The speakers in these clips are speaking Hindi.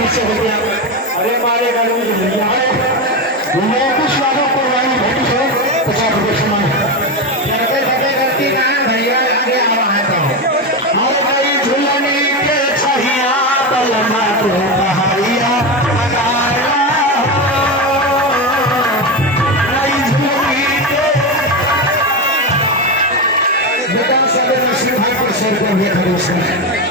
अरे मारे गाड़ी में कुछ लोगों को वाली भेटी है 50 रुपये समान गलती ना भैया आगे आ रहा है तो हमारे भाई झूलने के छहिया बलमा को पहाड़िया बेटा सब नसीब भाई को 100 रुपये हुए खड़े उसमें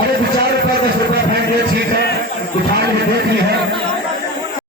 अरे विचार